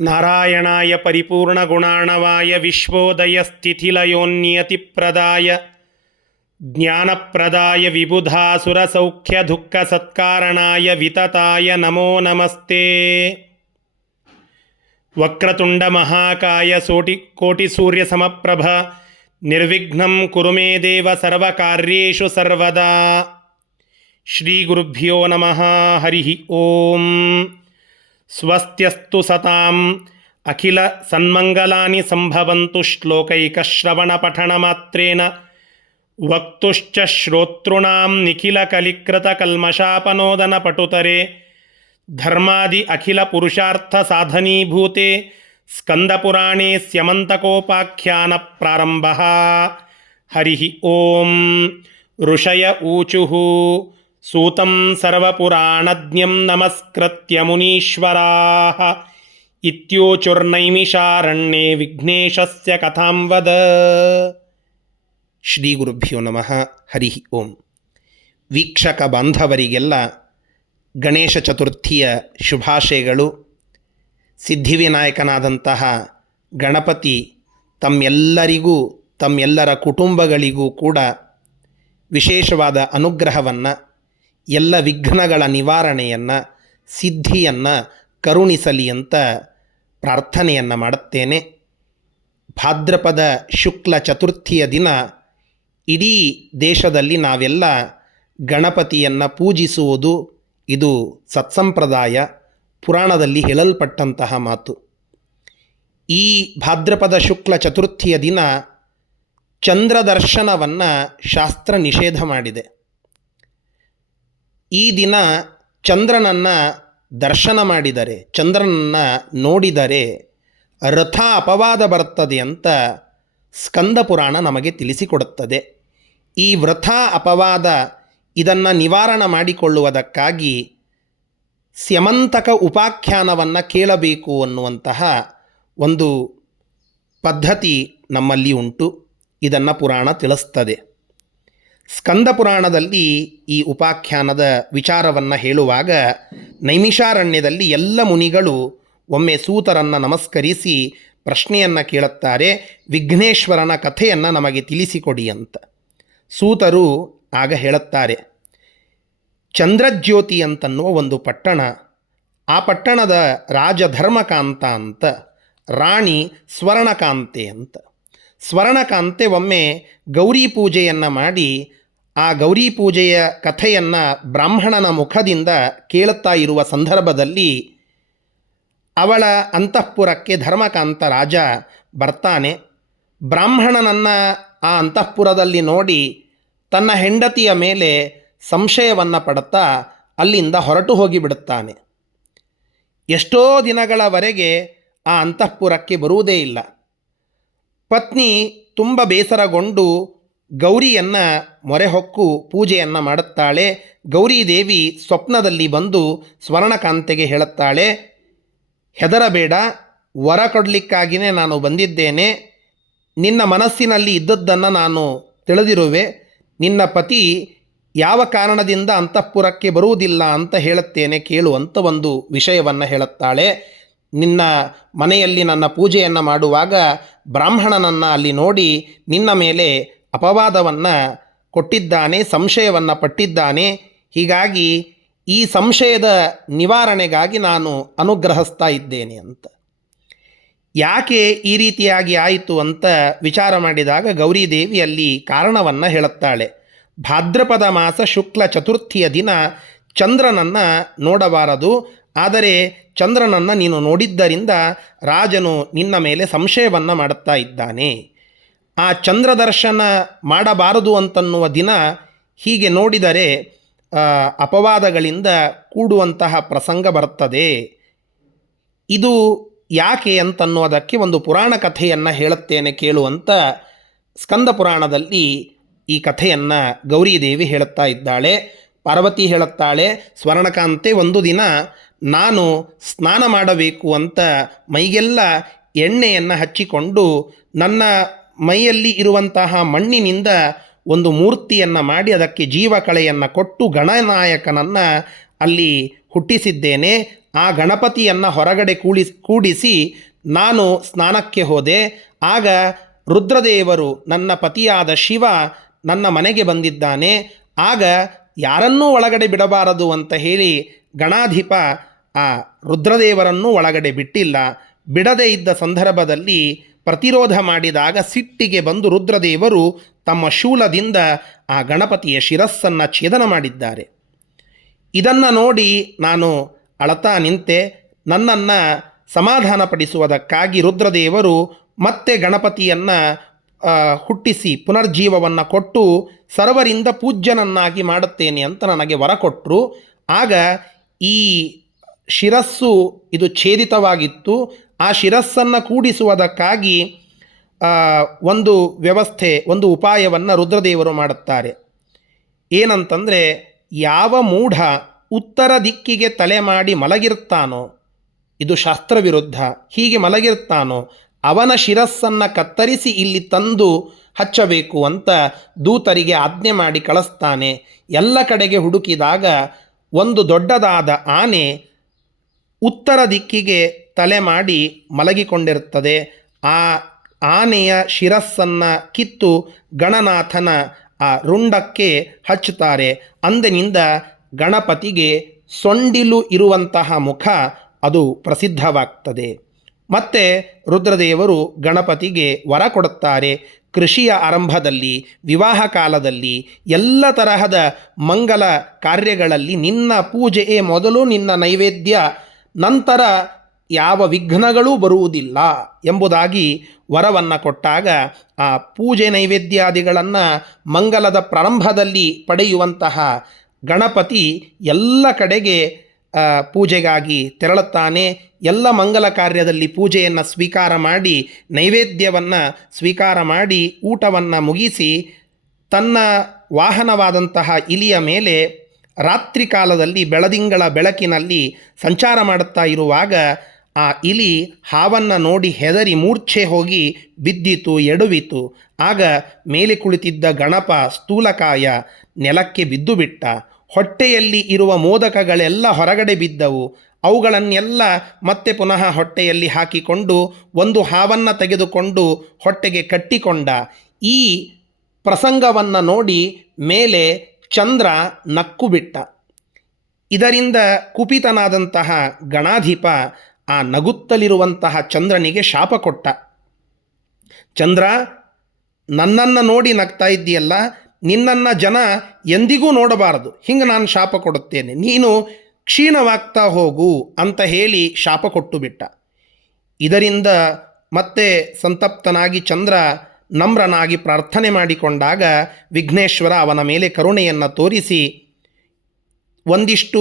నారాయణాయ పరిపూర్ణగుణాణవాయ విశ్వోదయస్థిథిలయోన్యతిప్రదాయ జ్ఞానప్రదాయ విబుధాసురసౌఖ్యదుఃఖసత్కారణాయ వితతాయ నమో నమస్తే వక్రతుండ మహాకాయ సోటి కోటిసూర్యసమప్రభ నిర్విఘ్నం కురు మే దేవ సర్వకార్యేషు సర్వదా శ్రీగురుభ్యో నమ హరి ఓం స్వస్త్యస్తు సతాం. అఖిల సన్మంగళాని సంభవంతు శ్లోకైకశ్రవణపఠనమాత్రేణ వక్తుశ్చ శ్రోతృణాం నిఖిల కలికృత కల్మషాపనోదన పటుతరే ధర్మాది అఖిల పురుషార్థ సాధనీభూతే. స్కందపురాణే స్యమంతకోపాఖ్యాన ప్రారంభ. హరి ఓం. ఋషయ ఊచు. ಸೂತಂ ಸರ್ವಪುರಾಣಜ್ಞಂ ನಮಸ್ಕೃತ್ಯ ಮುನೀಶ್ವರಾಹ ಇತ್ಯೋಚುರ್ನೈಮಿಷಾರಣ್ಯೇ ವಿಘ್ನೇಶಸ್ಯ ಕಥಾಂ ವದ ಶ್ರೀ ಗುರುಭ್ಯೋ ನಮಃ ಹರಿ ಓಂ ವೀಕ್ಷಕ ಬಾಂಧವರಿಗೆಲ್ಲ ಗಣೇಶ ಚತುರ್ಥಿಯ ಶುಭಾಶಯಗಳು. ಸಿದ್ಧಿವಿನಾಯಕನಾದಂತಹ ಗಣಪತಿ ತಮ್ಮೆಲ್ಲರಿಗೂ, ತಮ್ಮೆಲ್ಲರ ಕುಟುಂಬಗಳಿಗೂ ಕೂಡ ವಿಶೇಷವಾದ ಅನುಗ್ರಹವನ್ನು ಎಲ್ಲ ವಿಘ್ನಗಳ ನಿವಾರಣೆಯನ್ನು, ಸಿದ್ಧಿಯನ್ನು ಕರುಣಿಸಲಿ ಅಂತ ಪ್ರಾರ್ಥನೆಯನ್ನು ಮಾಡುತ್ತೇನೆ. ಭಾದ್ರಪದ ಶುಕ್ಲ ಚತುರ್ಥಿಯ ದಿನ ಇಡೀ ದೇಶದಲ್ಲಿ ನಾವೆಲ್ಲ ಗಣಪತಿಯನ್ನು ಪೂಜಿಸುವುದು ಇದು ಸತ್ಸಂಪ್ರದಾಯ, ಪುರಾಣದಲ್ಲಿ ಹೇಳಲ್ಪಟ್ಟಂತಹ ಮಾತು. ಈ ಭಾದ್ರಪದ ಶುಕ್ಲ ಚತುರ್ಥಿಯ ದಿನ ಚಂದ್ರ ದರ್ಶನವನ್ನು ಶಾಸ್ತ್ರ ನಿಷೇಧ ಮಾಡಿದೆ. ಈ ದಿನ ಚಂದ್ರನನ್ನು ದರ್ಶನ ಮಾಡಿದರೆ, ಚಂದ್ರನನ್ನು ನೋಡಿದರೆ ರಥ ಅಪವಾದ ಬರ್ತದೆ ಅಂತ ಸ್ಕಂದ ಪುರಾಣ ನಮಗೆ ತಿಳಿಸಿಕೊಡುತ್ತದೆ. ಈ ವ್ರಥ ಅಪವಾದ ಇದನ್ನು ನಿವಾರಣೆ ಮಾಡಿಕೊಳ್ಳುವುದಕ್ಕಾಗಿ ಸ್ಯಮಂತಕ ಉಪಾಖ್ಯಾನವನ್ನು ಕೇಳಬೇಕು ಅನ್ನುವಂತಹ ಒಂದು ಪದ್ಧತಿ ನಮ್ಮಲ್ಲಿ ಉಂಟು. ಇದನ್ನು ಪುರಾಣ ತಿಳಿಸ್ತದೆ. ಸ್ಕಂದ ಪುರಾಣದಲ್ಲಿ ಈ ಉಪಾಖ್ಯಾನದ ವಿಚಾರವನ್ನು ಹೇಳುವಾಗ ನೈಮಿಷಾರಣ್ಯದಲ್ಲಿ ಎಲ್ಲ ಮುನಿಗಳು ಒಮ್ಮೆ ಸೂತರನ್ನು ನಮಸ್ಕರಿಸಿ ಪ್ರಶ್ನೆಯನ್ನು ಕೇಳುತ್ತಾರೆ, ವಿಘ್ನೇಶ್ವರನ ಕಥೆಯನ್ನು ನಮಗೆ ತಿಳಿಸಿಕೊಡಿ ಅಂತ. ಸೂತರು ಆಗ ಹೇಳುತ್ತಾರೆ, ಚಂದ್ರಜ್ಯೋತಿ ಅಂತನ್ನುವ ಒಂದು ಪಟ್ಟಣ, ಆ ಪಟ್ಟಣದ ರಾಜಧರ್ಮಕಾಂತ ಅಂತ, ರಾಣಿ ಸ್ವರ್ಣಕಾಂತೆ ಅಂತ. ಸ್ವರ್ಣಕಾಂತೆ ಒಮ್ಮೆ ಗೌರಿ ಪೂಜೆಯನ್ನು ಮಾಡಿ ಆ ಗೌರಿ ಪೂಜೆಯ ಕಥೆಯನ್ನು ಬ್ರಾಹ್ಮಣನ ಮುಖದಿಂದ ಕೇಳುತ್ತಾ ಇರುವ ಸಂದರ್ಭದಲ್ಲಿ ಅವಳ ಅಂತಃಪುರಕ್ಕೆ ಧರ್ಮಕಾಂತ ರಾಜ ಬರ್ತಾನೆ. ಬ್ರಾಹ್ಮಣನನ್ನು ಆ ಅಂತಃಪುರದಲ್ಲಿ ನೋಡಿ ತನ್ನ ಹೆಂಡತಿಯ ಮೇಲೆ ಸಂಶಯವನ್ನು ಪಡುತ್ತಾ ಅಲ್ಲಿಂದ ಹೊರಟು ಹೋಗಿಬಿಡುತ್ತಾನೆ ಎಷ್ಟೋ ದಿನಗಳವರೆಗೆ ಆ ಅಂತಃಪುರಕ್ಕೆ ಬರುವುದೇ ಇಲ್ಲ. ಪತ್ನಿ ತುಂಬ ಬೇಸರಗೊಂಡು ಗೌರಿಯನ್ನು ಮೊರೆಹೊಕ್ಕು ಪೂಜೆಯನ್ನು ಮಾಡುತ್ತಾಳೆ. ಗೌರಿದೇವಿ ಸ್ವಪ್ನದಲ್ಲಿ ಬಂದು ಸ್ವರ್ಣಕಾಂತೆಗೆ ಹೇಳುತ್ತಾಳೆ, ಹೆದರಬೇಡ, ವರ ಕೊಡಲಿಕ್ಕಾಗಿಯೇ ನಾನು ಬಂದಿದ್ದೇನೆ. ನಿನ್ನ ಮನಸ್ಸಿನಲ್ಲಿ ಇದ್ದದ್ದನ್ನು ನಾನು ತಿಳಿದಿರುವೆ. ನಿನ್ನ ಪತಿ ಯಾವ ಕಾರಣದಿಂದ ಅಂತಃಪುರಕ್ಕೆ ಬರುವುದಿಲ್ಲ ಅಂತ ಹೇಳುತ್ತೇನೆ ಕೇಳುವಂಥ ಒಂದು ವಿಷಯವನ್ನು ಹೇಳುತ್ತಾಳೆ. ನಿನ್ನ ಮನೆಯಲ್ಲಿ ನನ್ನ ಪೂಜೆಯನ್ನು ಮಾಡುವಾಗ ಬ್ರಾಹ್ಮಣನನ್ನು ಅಲ್ಲಿ ನೋಡಿ ನಿನ್ನ ಮೇಲೆ ಅಪವಾದವನ್ನು ಕೊಟ್ಟಿದ್ದಾನೆ, ಸಂಶಯವನ್ನು ಪಟ್ಟಿದ್ದಾನೆ. ಹೀಗಾಗಿ ಈ ಸಂಶಯದ ನಿವಾರಣೆಗಾಗಿ ನಾನು ಅನುಗ್ರಹಿಸ್ತಾ ಇದ್ದೇನೆ ಅಂತ. ಯಾಕೆ ಈ ರೀತಿಯಾಗಿ ಆಯಿತು ಅಂತ ವಿಚಾರ ಮಾಡಿದಾಗ ಗೌರಿದೇವಿ ಅಲ್ಲಿ ಕಾರಣವನ್ನು ಹೇಳುತ್ತಾಳೆ. ಭಾದ್ರಪದ ಮಾಸ ಶುಕ್ಲ ಚತುರ್ಥಿಯ ದಿನ ಚಂದ್ರನನ್ನು ನೋಡಬಾರದು. ಆದರೆ ಚಂದ್ರನನ್ನು ನೀನು ನೋಡಿದ್ದರಿಂದ ರಾಜನು ನಿನ್ನ ಮೇಲೆ ಸಂಶಯವನ್ನು ಮಾಡುತ್ತಾ ಇದ್ದಾನೆ. ಆ ಚಂದ್ರದರ್ಶನ ಮಾಡಬಾರದು ಅಂತನ್ನುವ ದಿನ ಹೀಗೆ ನೋಡಿದರೆ ಅಪವಾದಗಳಿಂದ ಕೂಡುವಂತಹ ಪ್ರಸಂಗ ಬರುತ್ತದೆ. ಇದು ಯಾಕೆ ಅಂತನ್ನುವುದಕ್ಕೆ ಒಂದು ಪುರಾಣ ಕಥೆಯನ್ನು ಹೇಳುತ್ತೇನೆ ಕೇಳುವಂತ ಸ್ಕಂದ ಪುರಾಣದಲ್ಲಿ ಈ ಕಥೆಯನ್ನು ಗೌರಿದೇವಿ ಹೇಳುತ್ತಾ ಇದ್ದಾಳೆ. ಪಾರ್ವತಿ ಹೇಳುತ್ತಾಳೆ ಸ್ವರ್ಣಕಾಂತೆ ಒಂದು ದಿನ ನಾನು ಸ್ನಾನ ಮಾಡಬೇಕು ಅಂತ ಮೈಗೆಲ್ಲ ಎಣ್ಣೆಯನ್ನು ಹಚ್ಚಿಕೊಂಡು ನನ್ನ ಮೈಯಲ್ಲಿ ಇರುವಂತಹ ಮಣ್ಣಿನಿಂದ ಒಂದು ಮೂರ್ತಿಯನ್ನು ಮಾಡಿ ಅದಕ್ಕೆ ಜೀವಕಳೆಯನ್ನು ಕೊಟ್ಟು ಗಣನಾಯಕನನ್ನು ಅಲ್ಲಿ ಹುಟ್ಟಿಸಿದ್ದೇನೆ. ಆ ಗಣಪತಿಯನ್ನು ಹೊರಗಡೆ ಕೂಡಿ, ಕೂಡಿಸಿ ನಾನು ಸ್ನಾನಕ್ಕೆ ಹೋದೆ. ಆಗ ರುದ್ರದೇವರು ನನ್ನ ಪತಿಯಾದ ಶಿವ ನನ್ನ ಮನೆಗೆ ಬಂದಿದ್ದಾನೆ. ಆಗ ಯಾರನ್ನೂ ಒಳಗಡೆ ಬಿಡಬಾರದು ಅಂತ ಹೇಳಿ ಗಣಾಧಿಪ ಆ ರುದ್ರದೇವರನ್ನು ಒಳಗಡೆ ಬಿಟ್ಟಿಲ್ಲ. ಬಿಡದೇ ಇದ್ದ ಸಂದರ್ಭದಲ್ಲಿ ಪ್ರತಿರೋಧ ಮಾಡಿದಾಗ ಸಿಟ್ಟಿಗೆ ಬಂದು ರುದ್ರದೇವರು ತಮ್ಮ ಶೂಲದಿಂದ ಆ ಗಣಪತಿಯ ಶಿರಸ್ಸನ್ನು ಛೇದನ ಮಾಡಿದ್ದಾರೆ. ಇದನ್ನು ನೋಡಿ ನಾನು ಅಳತಾ ನಿಂತೆ ನನ್ನನ್ನು ಸಮಾಧಾನಪಡಿಸುವುದಕ್ಕಾಗಿ ರುದ್ರದೇವರು ಮತ್ತೆ ಗಣಪತಿಯನ್ನು ಹುಟ್ಟಿಸಿ ಪುನರ್ಜೀವವನ್ನು ಕೊಟ್ಟು ಸರ್ವರಿಂದ ಪೂಜ್ಯನನ್ನಾಗಿ ಮಾಡುತ್ತೇನೆ ಅಂತ ನನಗೆ ವರ ಕೊಟ್ಟರು ಆಗ ಈ ಶಿರಸ್ಸು ಇದು ಛೇದಿತವಾಗಿತ್ತು. ಆ ಶಿರಸ್ಸನ್ನು ಕೂಡಿಸುವುದಕ್ಕಾಗಿ ಒಂದು ವ್ಯವಸ್ಥೆ, ಒಂದು ಉಪಾಯವನ್ನು ರುದ್ರದೇವರು ಮಾಡುತ್ತಾರೆ. ಏನಂತಂದರೆ, ಯಾವ ಮೂಢ ಉತ್ತರ ದಿಕ್ಕಿಗೆ ತಲೆ ಮಾಡಿ ಮಲಗಿರ್ತಾನೋ, ಇದು ಶಾಸ್ತ್ರ ವಿರುದ್ಧ, ಹೀಗೆ ಮಲಗಿರ್ತಾನೋ, ಅವನ ಶಿರಸ್ಸನ್ನು ಕತ್ತರಿಸಿ ಇಲ್ಲಿ ತಂದು ಹಚ್ಚಬೇಕು ಅಂತ ದೂತರಿಗೆ ಆಜ್ಞೆ ಮಾಡಿ ಕಳಿಸ್ತಾನೆ. ಎಲ್ಲ ಕಡೆಗೆ ಹುಡುಕಿದಾಗ ಒಂದು ದೊಡ್ಡದಾದ ಆನೆ ಉತ್ತರ ದಿಕ್ಕಿಗೆ ತಲೆ ಮಾಡಿ ಮಲಗಿಕೊಂಡಿರುತ್ತದೆ. ಆ ಆನೆಯ ಶಿರಸ್ಸನ್ನು ಕಿತ್ತು ಗಣನಾಥನ, ಆ ರುಂಡಕ್ಕೆ ಹಚ್ಚುತ್ತಾರೆ. ಅಂದಿನಿಂದ ಗಣಪತಿಗೆ ಸೊಂಡಿಲು ಇರುವಂತಹ ಮುಖ ಅದು ಪ್ರಸಿದ್ಧವಾಗ್ತದೆ. ಮತ್ತೆ ರುದ್ರದೇವರು ಗಣಪತಿಗೆ ವರ ಕೊಡುತ್ತಾರೆ. ಕೃಷಿಯ ಆರಂಭದಲ್ಲಿ, ವಿವಾಹ ಕಾಲದಲ್ಲಿ, ಎಲ್ಲ ತರಹದ ಮಂಗಲ ಕಾರ್ಯಗಳಲ್ಲಿ ನಿನ್ನ ಪೂಜೆಯೇ ಮೊದಲು ನಿನ್ನ ನೈವೇದ್ಯ, ನಂತರ ಯಾವ ವಿಘ್ನಗಳೂ ಬರುವುದಿಲ್ಲ ಎಂಬುದಾಗಿ ವರವನ್ನು ಕೊಟ್ಟಾಗ ಆ ಪೂಜೆ ನೈವೇದ್ಯಾದಿಗಳನ್ನು ಮಂಗಲದ ಪ್ರಾರಂಭದಲ್ಲಿ ಪಡೆಯುವಂತಹ ಗಣಪತಿ ಎಲ್ಲ ಕಡೆಗೆ ಪೂಜೆಗಾಗಿ ತೆರಳುತ್ತಾನೆ. ಎಲ್ಲ ಮಂಗಲ ಕಾರ್ಯದಲ್ಲಿ ಪೂಜೆಯನ್ನು ಸ್ವೀಕಾರ ಮಾಡಿ, ನೈವೇದ್ಯವನ್ನು ಸ್ವೀಕಾರ ಮಾಡಿ, ಊಟವನ್ನು ಮುಗಿಸಿ, ತನ್ನ ವಾಹನವಾದಂತಹ ಇಲಿಯ ಮೇಲೆ ರಾತ್ರಿ ಕಾಲದಲ್ಲಿ, ಬೆಳದಿಂಗಳ ಬೆಳಕಿನಲ್ಲಿ ಸಂಚಾರ ಮಾಡುತ್ತಾ ಇರುವಾಗ ಆ ಇಲಿ ಹಾವನ್ನು ನೋಡಿ ಹೆದರಿ ಮೂರ್ಛೆ ಹೋಗಿ ಬಿದ್ದಿತು, ಎಡುವಿತು. ಆಗ ಮೇಲೆ ಕುಳಿತಿದ್ದ ಗಣಪ ಸ್ಥೂಲಕಾಯ ನೆಲಕ್ಕೆ ಬಿದ್ದು ಬಿಟ್ಟ ಹೊಟ್ಟೆಯಲ್ಲಿ ಇರುವ ಮೋದಕಗಳೆಲ್ಲ ಹೊರಗಡೆ ಬಿದ್ದವು. ಅವುಗಳನ್ನೆಲ್ಲ ಮತ್ತೆ ಪುನಃ ಹೊಟ್ಟೆಯಲ್ಲಿ ಹಾಕಿಕೊಂಡು ಒಂದು ಹಾವನ್ನು ತೆಗೆದುಕೊಂಡು ಹೊಟ್ಟೆಗೆ ಕಟ್ಟಿಕೊಂಡ. ಈ ಪ್ರಸಂಗವನ್ನು ನೋಡಿ ಮೇಲೆ ಚಂದ್ರ ನಕ್ಕು ಬಿಟ್ಟ ಇದರಿಂದ ಕುಪಿತನಾದಂತಹ ಗಣಾಧಿಪ ಆ ನಗುತ್ತಲಿರುವಂತಹ ಚಂದ್ರನಿಗೆ ಶಾಪ ಕೊಟ್ಟ. ಚಂದ್ರ, ನನ್ನನ್ನು ನೋಡಿ ನಗ್ತಾ ಇದ್ದೀಯಲ್ಲ, ನಿನ್ನನ್ನು ಜನ ಎಂದಿಗೂ ನೋಡಬಾರದು. ಹಿಂಗೆ ನಾನು ಶಾಪ ಕೊಡುತ್ತೇನೆ. ನೀನು ಕ್ಷೀಣವಾಗ್ತಾ ಹೋಗು ಅಂತ ಹೇಳಿ ಶಾಪ ಕೊಟ್ಟು ಬಿಟ್ಟ. ಇದರಿಂದ ಮತ್ತೆ ಸಂತಪ್ತನಾಗಿ ಚಂದ್ರ ನಮ್ರನಾಗಿ ಪ್ರಾರ್ಥನೆ ಮಾಡಿಕೊಂಡಾಗ ವಿಘ್ನೇಶ್ವರ ಅವನ ಮೇಲೆ ಕರುಣೆಯನ್ನು ತೋರಿಸಿ ಒಂದಿಷ್ಟು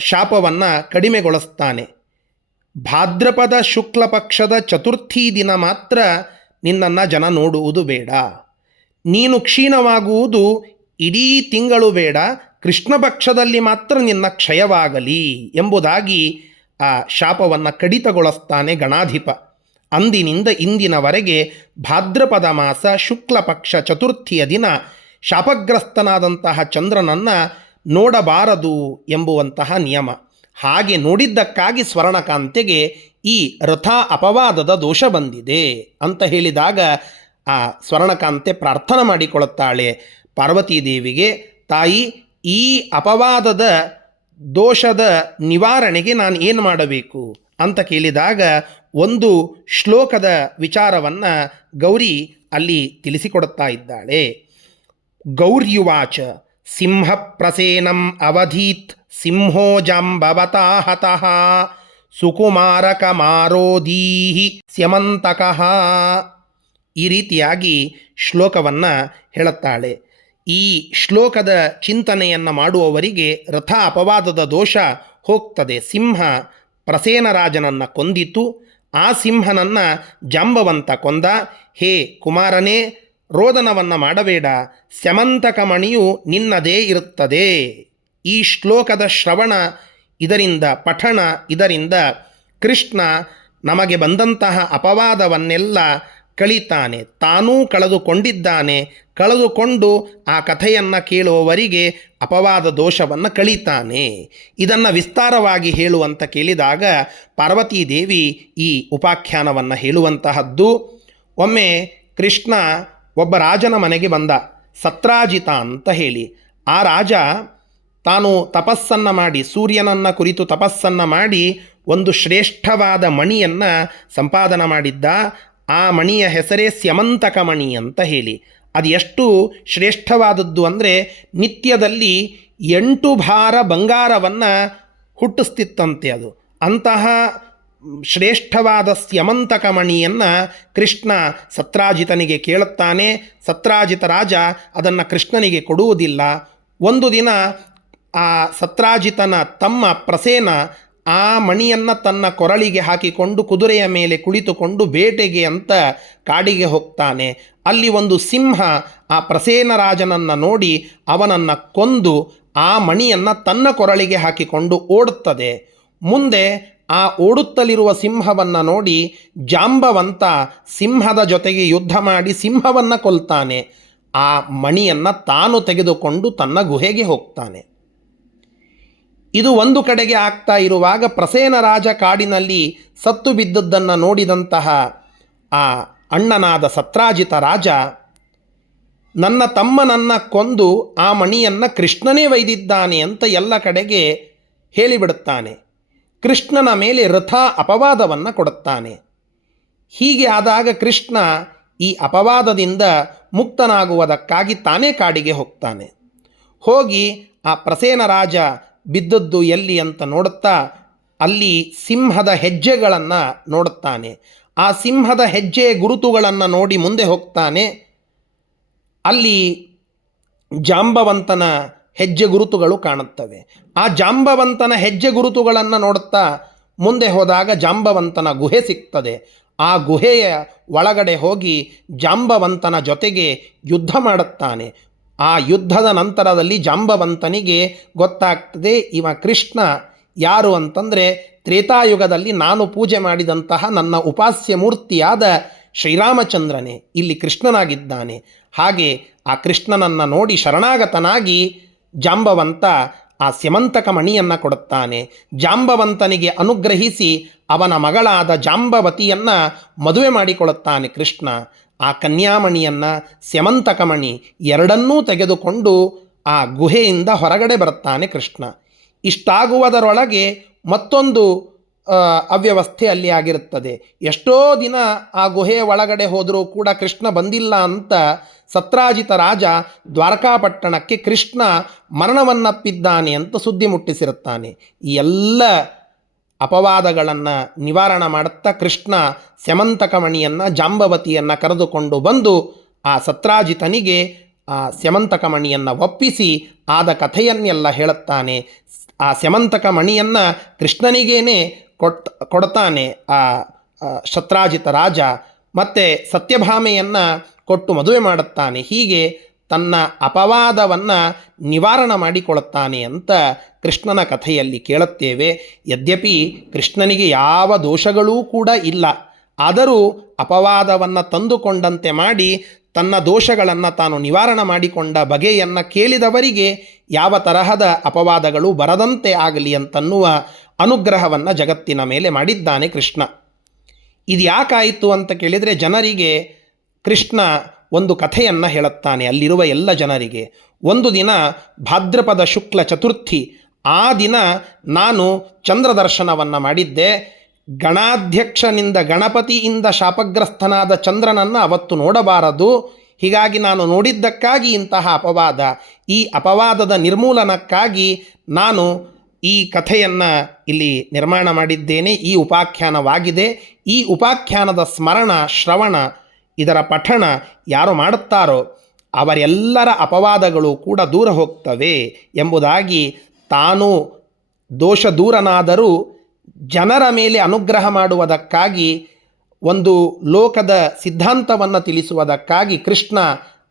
ಶಾಪವನ್ನು ಕಡಿಮೆಗೊಳಿಸ್ತಾನೆ. ಭಾದ್ರಪದ ಶುಕ್ಲ ಪಕ್ಷದ ಚತುರ್ಥಿ ದಿನ ಮಾತ್ರ ನಿನ್ನನ್ನು ಜನ ನೋಡುವುದು ಬೇಡ. ನೀನು ಕ್ಷೀಣವಾಗುವುದು ಇಡೀ ತಿಂಗಳು ಬೇಡ. ಕೃಷ್ಣ ಪಕ್ಷದಲ್ಲಿ ಮಾತ್ರ ನಿನ್ನ ಕ್ಷಯವಾಗಲಿ ಎಂಬುದಾಗಿ ಆ ಶಾಪವನ್ನು ಕಡಿತಗೊಳಿಸ್ತಾನೆ ಗಣಾಧಿಪ. ಅಂದಿನಿಂದ ಇಂದಿನವರೆಗೆ ಭಾದ್ರಪದ ಮಾಸ ಶುಕ್ಲ ಪಕ್ಷ ಚತುರ್ಥಿಯ ದಿನ ಶಾಪಗ್ರಸ್ತನಾದಂತಹ ಚಂದ್ರನನ್ನು ನೋಡಬಾರದು ಎಂಬುವಂತಹ ನಿಯಮ. ಹಾಗೆ ನೋಡಿದ್ದಕ್ಕಾಗಿ ಸ್ವರ್ಣಕಾಂತೆಗೆ ಈ ರಥ ಅಪವಾದದ ದೋಷ ಬಂದಿದೆ ಅಂತ ಹೇಳಿದಾಗ ಆ ಸ್ವರ್ಣಕಾಂತೆ ಪ್ರಾರ್ಥನೆ ಮಾಡಿಕೊಳ್ಳುತ್ತಾಳೆ. ಪಾರ್ವತೀದೇವಿಗೆ ತಾಯಿ, ಈ ಅಪವಾದದ ದೋಷದ ನಿವಾರಣೆಗೆ ನಾನು ಏನು ಮಾಡಬೇಕು? ಅಂತ ಕೇಳಿದಾಗ ಒಂದು ಶ್ಲೋಕದ ವಿಚಾರವನ್ನು ಗೌರಿ ಅಲ್ಲಿ ತಿಳಿಸಿಕೊಡುತ್ತಾ ಇದ್ದಾಳೆ. ಗೌರ್ಯುವಾಚ ಸಿಂಹ ಪ್ರಸೇನಂ ಅವಧೀತ್ ಸಿಂಹೋ ಜಾಂಬವತಾ ಹತಃ ಸುಕುಮಾರಕ ಮಾರೋದೀಹಿ ಸ್ಯಮಂತಕಃ ಈ ರೀತಿಯಾಗಿ ಶ್ಲೋಕವನ್ನು ಹೇಳುತ್ತಾಳೆ. ಈ ಶ್ಲೋಕದ ಚಿಂತನೆಯನ್ನು ಮಾಡುವವರಿಗೆ ರಥ ಅಪವಾದದ ದೋಷ ಹೋಗ್ತದೆ. ಸಿಂಹ ಪ್ರಸೇನರಾಜನನ್ನು ಕೊಂದಿತು. ಆ ಸಿಂಹನನ್ನು ಜಾಂಬವಂತ ಕೊಂದ. ಹೇ ಕುಮಾರನೇ ರೋದನವನ್ನು ಮಾಡಬೇಡ. ಸ್ಯಮಂತಕ ಮಣಿಯು ನಿನ್ನದೇ ಇರುತ್ತದೆ. ಈ ಶ್ಲೋಕದ ಶ್ರವಣ, ಇದರಿಂದ ಪಠಣ, ಇದರಿಂದ ಕೃಷ್ಣ ನಮಗೆ ಬಂದಂತಹ ಅಪವಾದವನ್ನೆಲ್ಲ ಕಳೀತಾನೆ. ತಾನೂ ಕಳೆದುಕೊಂಡಿದ್ದಾನೆ. ಕಳೆದುಕೊಂಡು ಆ ಕಥೆಯನ್ನು ಕೇಳುವವರಿಗೆ ಅಪವಾದ ದೋಷವನ್ನು ಕಳೀತಾನೆ. ಇದನ್ನು ವಿಸ್ತಾರವಾಗಿ ಹೇಳುವಂತ ಕೇಳಿದಾಗ ಪಾರ್ವತೀದೇವಿ ಈ ಉಪಾಖ್ಯಾನವನ್ನು ಹೇಳುವಂತಹದ್ದು, ಒಮ್ಮೆ ಕೃಷ್ಣ ಒಬ್ಬ ರಾಜನ ಮನೆಗೆ ಬಂದ. ಸತ್ರಾಜಿತ ಅಂತ ಹೇಳಿ. ಆ ರಾಜ ತಾನು ತಪಸ್ಸನ್ನು ಮಾಡಿ, ಸೂರ್ಯನನ್ನು ಕುರಿತು ತಪಸ್ಸನ್ನು ಮಾಡಿ, ಒಂದು ಶ್ರೇಷ್ಠವಾದ ಮಣಿಯನ್ನು ಸಂಪಾದನೆ ಮಾಡಿದ್ದ. ಆ ಮಣಿಯ ಹೆಸರೇ ಸ್ಯಮಂತಕ ಮಣಿ ಅಂತ ಹೇಳಿ. ಅದು ಎಷ್ಟು ಶ್ರೇಷ್ಠವಾದದ್ದು ಅಂದರೆ ನಿತ್ಯದಲ್ಲಿ ಎಂಟು ಭಾರ ಬಂಗಾರವನ್ನು ಹುಟ್ಟಿಸ್ತಿತ್ತಂತೆ ಅದು. ಅಂತಹ ಶ್ರೇಷ್ಠವಾದ ಸ್ಯಮಂತಕ ಮಣಿಯನ್ನು ಕೃಷ್ಣ ಸತ್ರಾಜಿತನಿಗೆ ಕೇಳುತ್ತಾನೆ. ಸತ್ರಾಜಿತ ರಾಜ ಅದನ್ನು ಕೃಷ್ಣನಿಗೆ ಕೊಡುವುದಿಲ್ಲ. ಒಂದು ದಿನ ಆ ಸತ್ರಾಜಿತನ ತಮ್ಮ ಪ್ರಸೇನ ಆ ಮಣಿಯನ್ನು ತನ್ನ ಕೊರಳಿಗೆ ಹಾಕಿಕೊಂಡು ಕುದುರೆಯ ಮೇಲೆ ಕುಳಿತುಕೊಂಡು ಬೇಟೆಗೆ ಅಂತ ಕಾಡಿಗೆ ಹೋಗ್ತಾನೆ. ಅಲ್ಲಿ ಒಂದು ಸಿಂಹ ಆ ಪ್ರಸೇನ ರಾಜನನ್ನು ನೋಡಿ ಅವನನ್ನು ಕೊಂದು ಆ ಮಣಿಯನ್ನು ತನ್ನ ಕೊರಳಿಗೆ ಹಾಕಿಕೊಂಡು ಓಡುತ್ತದೆ. ಮುಂದೆ ಆ ಓಡುತ್ತಲಿರುವ ಸಿಂಹವನ್ನು ನೋಡಿ ಜಾಂಬವಂತ ಸಿಂಹದ ಜೊತೆಗೆ ಯುದ್ಧ ಮಾಡಿ ಸಿಂಹವನ್ನು ಕೊಲ್ತಾನೆ. ಆ ಮಣಿಯನ್ನು ತಾನು ತೆಗೆದುಕೊಂಡು ತನ್ನ ಗುಹೆಗೆ ಹೋಗ್ತಾನೆ. ಇದು ಒಂದು ಕಡೆಗೆ ಆಗ್ತಾ ಇರುವಾಗ ಪ್ರಸೇನ ರಾಜ ಕಾಡಿನಲ್ಲಿ ಸತ್ತು ಬಿದ್ದದ್ದನ್ನು ನೋಡಿದಂತಹ ಆ ಅಣ್ಣನಾದ ಸತ್ರಾಜಿತ ರಾಜ, ನನ್ನ ತಮ್ಮನನ್ನು ಕೊಂದು ಆ ಮಣಿಯನ್ನು ಕೃಷ್ಣನೇ ಒಯ್ದಿದ್ದಾನೆ ಅಂತ ಎಲ್ಲ ಕಡೆಗೆ ಹೇಳಿಬಿಡುತ್ತಾನೆ. ಕೃಷ್ಣನ ಮೇಲೆ ರಥ ಅಪವಾದವನ್ನು ಕೊಡುತ್ತಾನೆ. ಹೀಗೆ ಆದಾಗ ಕೃಷ್ಣ ಈ ಅಪವಾದದಿಂದ ಮುಕ್ತನಾಗುವುದಕ್ಕಾಗಿ ತಾನೇ ಕಾಡಿಗೆ ಹೋಗ್ತಾನೆ. ಹೋಗಿ ಆ ಪ್ರಸೇನ ರಾಜ ಬಿದ್ದದ್ದು ಎಲ್ಲಿ ಅಂತ ನೋಡುತ್ತಾ ಅಲ್ಲಿ ಸಿಂಹದ ಹೆಜ್ಜೆಗಳನ್ನು ನೋಡುತ್ತಾನೆ. ಆ ಸಿಂಹದ ಹೆಜ್ಜೆ ಗುರುತುಗಳನ್ನು ನೋಡಿ ಮುಂದೆ ಹೋಗ್ತಾನೆ. ಅಲ್ಲಿ ಜಾಂಬವಂತನ ಹೆಜ್ಜೆ ಗುರುತುಗಳು ಕಾಣುತ್ತವೆ. ಆ ಜಾಂಬವಂತನ ಹೆಜ್ಜೆ ಗುರುತುಗಳನ್ನು ನೋಡುತ್ತಾ ಮುಂದೆ ಹೋದಾಗ ಜಾಂಬವಂತನ ಗುಹೆ ಸಿಗ್ತದೆ. ಆ ಗುಹೆಯ ಒಳಗಡೆ ಹೋಗಿ ಜಾಂಬವಂತನ ಜೊತೆಗೆ ಯುದ್ಧ ಮಾಡುತ್ತಾನೆ. ಆ ಯುದ್ಧದ ನಂತರದಲ್ಲಿ ಜಾಂಬವಂತನಿಗೆ ಗೊತ್ತಾಗ್ತದೆ, ಇವ ಕೃಷ್ಣ ಯಾರು ಅಂತಂದರೆ ತ್ರೇತಾಯುಗದಲ್ಲಿ ನಾನು ಪೂಜೆ ಮಾಡಿದಂತಹ ನನ್ನ ಉಪಾಸ್ಯ ಮೂರ್ತಿಯಾದ ಶ್ರೀರಾಮಚಂದ್ರನೇ. ಇಲ್ಲಿ ಕೃಷ್ಣನಾಗಿದ್ದಾನೆ. ಹಾಗೆ ಆ ಕೃಷ್ಣನನ್ನು ನೋಡಿ ಶರಣಾಗತನಾಗಿ ಜಾಂಬವಂತ ಆ ಸ್ಯಮಂತಕ ಮಣಿಯನ್ನು ಕೊಡುತ್ತಾನೆ. ಜಾಂಬವಂತನಿಗೆ ಅನುಗ್ರಹಿಸಿ ಅವನ ಮಗಳಾದ ಜಾಂಬವತಿಯನ್ನು ಮದುವೆ ಮಾಡಿಕೊಳ್ಳುತ್ತಾನೆ ಕೃಷ್ಣ. ಆ ಕನ್ಯಾಮಣಿಯನ್ನು ಸ್ಯಮಂತಕಮಣಿ ಎರಡನ್ನೂ ತೆಗೆದುಕೊಂಡು ಆ ಗುಹೆಯಿಂದ ಹೊರಗಡೆ ಬರುತ್ತಾನೆ ಕೃಷ್ಣ. ಇಷ್ಟಾಗುವುದರೊಳಗೆ ಮತ್ತೊಂದು ಅವ್ಯವಸ್ಥೆ ಅಲ್ಲಿ ಆಗಿರುತ್ತದೆ. ಎಷ್ಟೋ ದಿನ ಆ ಗುಹೆಯ ಒಳಗಡೆ ಹೋದರೂ ಕೂಡ ಕೃಷ್ಣ ಬಂದಿಲ್ಲ ಅಂತ ಸತ್ರಾಜಿತ ರಾಜ ದ್ವಾರಕಾಪಟ್ಟಣಕ್ಕೆ ಕೃಷ್ಣ ಮರಣವನ್ನಪ್ಪಿದ್ದಾನೆ ಅಂತ ಸುದ್ದಿ ಮುಟ್ಟಿಸಿರುತ್ತಾನೆ. ಈ ಎಲ್ಲ ಅಪವಾದಗಳನ್ನು ನಿವಾರಣ ಮಾಡುತ್ತಾ ಕೃಷ್ಣ ಸ್ಯಮಂತಕಮಣಿಯನ್ನು ಜಾಂಬವತಿಯನ್ನು ಕರೆದುಕೊಂಡು ಬಂದು ಆ ಸತ್ರಾಜಿತನಿಗೆ ಆ ಸ್ಯಮಂತಕಮಣಿಯನ್ನು ಒಪ್ಪಿಸಿ ಆದ ಕಥೆಯನ್ನೆಲ್ಲ ಹೇಳುತ್ತಾನೆ. ಆ ಸ್ಯಮಂತಕ ಮಣಿಯನ್ನು ಕೃಷ್ಣನಿಗೇನೆ ಕೊಟ್ ಕೊಡ್ತಾನೆ ಆ ಶತ್ರಾಜಿತ ರಾಜ. ಮತ್ತು ಸತ್ಯಭಾಮೆಯನ್ನು ಕೊಟ್ಟು ಮದುವೆ ಮಾಡುತ್ತಾನೆ. ಹೀಗೆ ತನ್ನ ಅಪವಾದವನ್ನು ನಿವಾರಣೆ ಮಾಡಿಕೊಳ್ಳುತ್ತಾನೆ ಅಂತ ಕೃಷ್ಣನ ಕಥೆಯಲ್ಲಿ ಕೇಳುತ್ತೇವೆ. ಯದ್ಯಪಿ ಕೃಷ್ಣನಿಗೆ ಯಾವ ದೋಷಗಳೂ ಕೂಡ ಇಲ್ಲ. ಆದರೂ ಅಪವಾದವನ್ನು ತಂದುಕೊಂಡಂತೆ ಮಾಡಿ ತನ್ನ ದೋಷಗಳನ್ನು ತಾನು ನಿವಾರಣೆ ಮಾಡಿಕೊಂಡ ಬಗೆಯನ್ನು ಕೇಳಿದವರಿಗೆ ಯಾವ ತರಹದ ಅಪವಾದಗಳು ಬರದಂತೆ ಆಗಲಿ ಅಂತನ್ನುವ ಅನುಗ್ರಹವನ್ನು ಜಗತ್ತಿನ ಮೇಲೆ ಮಾಡಿದ್ದಾನೆ ಕೃಷ್ಣ. ಇದು ಯಾಕಾಯಿತು ಅಂತ ಕೇಳಿದರೆ ಜನರಿಗೆ ಕೃಷ್ಣ ಒಂದು ಕಥೆಯನ್ನು ಹೇಳುತ್ತಾನೆ. ಅಲ್ಲಿರುವ ಎಲ್ಲ ಜನರಿಗೆ, ಒಂದು ದಿನ ಭಾದ್ರಪದ ಶುಕ್ಲ ಚತುರ್ಥಿ, ಆ ದಿನ ನಾನು ಚಂದ್ರ ದರ್ಶನವನ್ನು ಮಾಡಿದ್ದೆ. ಗಣಾಧ್ಯಕ್ಷನಿಂದ ಗಣಪತಿಯಿಂದ ಶಾಪಗ್ರಸ್ತನಾದ ಚಂದ್ರನನ್ನು ಅವತ್ತು ನೋಡಬಾರದು. ಹೀಗಾಗಿ ನಾನು ನೋಡಿದ್ದಕ್ಕಾಗಿ ಇಂತಹ ಅಪವಾದ. ಈ ಅಪವಾದದ ನಿರ್ಮೂಲನಕ್ಕಾಗಿ ನಾನು ಈ ಕಥೆಯನ್ನು ಇಲ್ಲಿ ನಿರ್ಮಾಣ ಮಾಡಿದ್ದೇನೆ. ಈ ಉಪಾಖ್ಯಾನವಾಗಿದೆ. ಈ ಉಪಾಖ್ಯಾನದ ಸ್ಮರಣ, ಶ್ರವಣ ಇದರ ಪಠಣ ಯಾರು ಮಾಡುತ್ತಾರೋ ಅವರೆಲ್ಲರ ಅಪವಾದಗಳು ಕೂಡ ದೂರ ಹೋಗ್ತವೆ ಎಂಬುದಾಗಿ ತಾನು ದೋಷ ದೂರನಾದರೂ ಜನರ ಮೇಲೆ ಅನುಗ್ರಹ ಮಾಡುವುದಕ್ಕಾಗಿ ಒಂದು ಲೋಕದ ಸಿದ್ಧಾಂತವನ್ನು ತಿಳಿಸುವುದಕ್ಕಾಗಿ ಕೃಷ್ಣ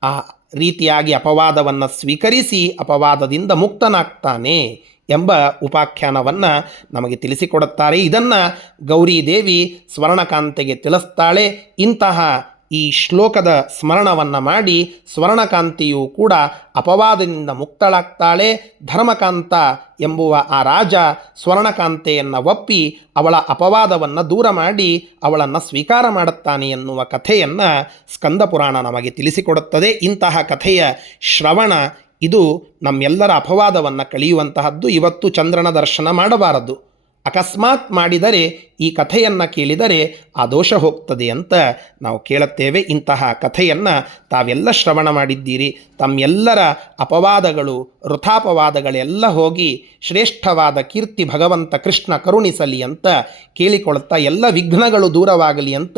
ಆ ರೀತಿಯಾಗಿ ಅಪವಾದವನ್ನು ಸ್ವೀಕರಿಸಿ ಅಪವಾದದಿಂದ ಮುಕ್ತನಾಗ್ತಾನೆ ಎಂಬ ಉಪಾಖ್ಯಾನವನ್ನು ನಮಗೆ ತಿಳಿಸಿಕೊಡುತ್ತಾರೆ. ಇದನ್ನು ಗೌರಿದೇವಿ ಸ್ವರ್ಣಕಾಂತೆಗೆ ತಿಳಿಸ್ತಾಳೆ. ಇಂತಹ ಈ ಶ್ಲೋಕದ ಸ್ಮರಣವನ್ನು ಮಾಡಿ ಸ್ವರ್ಣಕಾಂತಿಯು ಕೂಡ ಅಪವಾದದಿಂದ ಮುಕ್ತಳಾಗ್ತಾಳೆ. ಧರ್ಮಕಾಂತ ಎಂಬುವ ಆ ರಾಜ ಸ್ವರ್ಣಕಾಂತೆಯನ್ನು ಒಪ್ಪಿ ಅವಳ ಅಪವಾದವನ್ನು ದೂರ ಮಾಡಿ ಅವಳನ್ನು ಸ್ವೀಕಾರ ಮಾಡುತ್ತಾನೆ ಎನ್ನುವ ಕಥೆಯನ್ನು ಸ್ಕಂದ ಪುರಾಣ ನಮಗೆ ತಿಳಿಸಿಕೊಡುತ್ತದೆ. ಇಂತಹ ಕಥೆಯ ಶ್ರವಣ ಇದು ನಮ್ಮೆಲ್ಲರ ಅಪವಾದವನ್ನು ಕಳೆಯುವಂತಹದ್ದು. ಇವತ್ತು ಚಂದ್ರನ ದರ್ಶನ ಮಾಡಬಾರದು. ಅಕಸ್ಮಾತ್ ಮಾಡಿದರೆ ಈ ಕಥೆಯನ್ನು ಕೇಳಿದರೆ ಆ ದೋಷ ಹೋಗ್ತದೆ ಅಂತ ನಾವು ಕೇಳುತ್ತೇವೆ. ಇಂತಹ ಕಥೆಯನ್ನು ತಾವೆಲ್ಲ ಶ್ರವಣ ಮಾಡಿದ್ದೀರಿ. ತಮ್ಮೆಲ್ಲರ ಅಪವಾದಗಳು, ವೃಥಾಪವಾದಗಳೆಲ್ಲ ಹೋಗಿ ಶ್ರೇಷ್ಠವಾದ ಕೀರ್ತಿ ಭಗವಂತ ಕೃಷ್ಣ ಕರುಣಿಸಲಿ ಅಂತ ಕೇಳಿಕೊಳ್ತಾ ಎಲ್ಲ ವಿಘ್ನಗಳು ದೂರವಾಗಲಿ ಅಂತ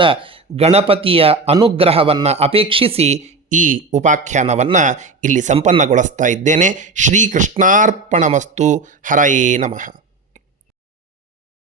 ಗಣಪತಿಯ ಅನುಗ್ರಹವನ್ನು ಅಪೇಕ್ಷಿಸಿ ಈ ಉಪಾಖ್ಯಾನವನ್ನು ಇಲ್ಲಿ ಸಂಪನ್ನಗೊಳಿಸ್ತಾ ಇದ್ದೇನೆ. ಶ್ರೀಕೃಷ್ಣಾರ್ಪಣಮಸ್ತು. ಹರಯೇ ನಮಃ.